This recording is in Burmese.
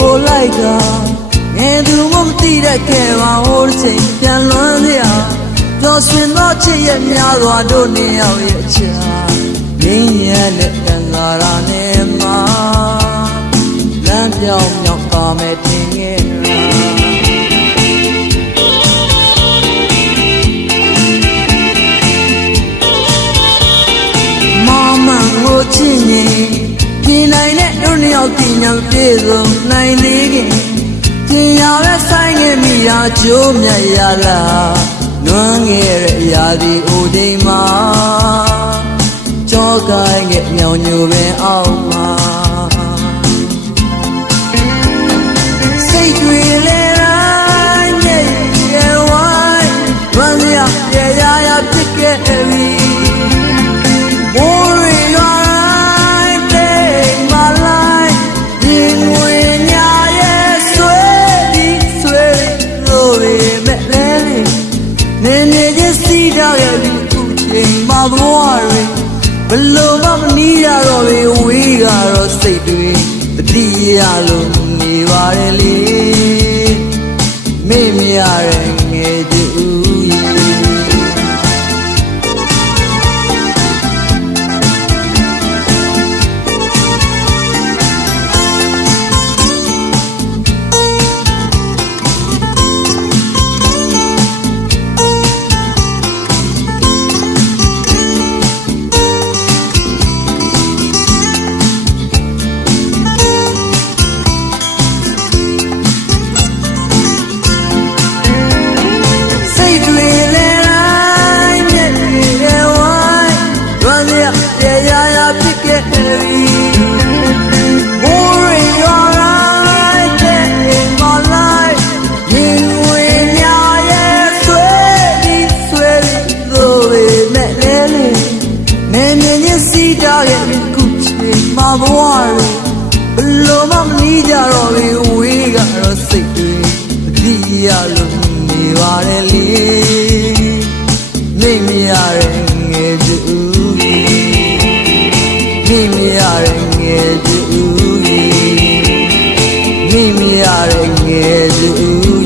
ကိုလိုက်တာငယ်သူမမသိတဲ့ကဲပါဟိုတစ်ချိန်ပြန်လွမ်းစရာပျော်ရွှင်သောချစ်ရဲ့များစွာတို့နှစ်ယောက်ရဲ့ချာငင်းရတဲ့တန်ဃာရာနဲ့မှာလမ်းပြောင်းမြောက်ပါမယ်တင်ခဲ့ကိုချစ်ရင်ပြင်နိုင်တဲ့တို့နှစ်ယောက်တင်ညာပြေဆုံးနိုင်သေးခင်ပြင်ရပဲဆိုင်ခဲ့မိတာကြိုးမြတ်ရလားနွမ်းခဲ့တဲ့အရာဒီအိုချိန်မှာကြောကိုင်းခဲ့မြောင်ညိုပင်အောက်မှာစိတ်တွေလဲတိုင်းရဲ့ရဲ့ဝိုင်းဝမ်းရရဲ့ရဖြစ်ခဲ့ပြီဘဝတွေဘလို့မနီးရတော့လေဝေးကတော့စိတ်တွေတတိယလုံးနေပါတယ်လေမေ့မရတဲ့ငယ်တူဘဝတွေဘလို့မနီးကြတော့လေဝေးကတော့စိတ်တွေအတိအရလုံးနေပါတယ်လေနေမရတဲ့ငယ်တူနေမရတဲ့ငယ်တူနေမရတဲ့ငယ်တူ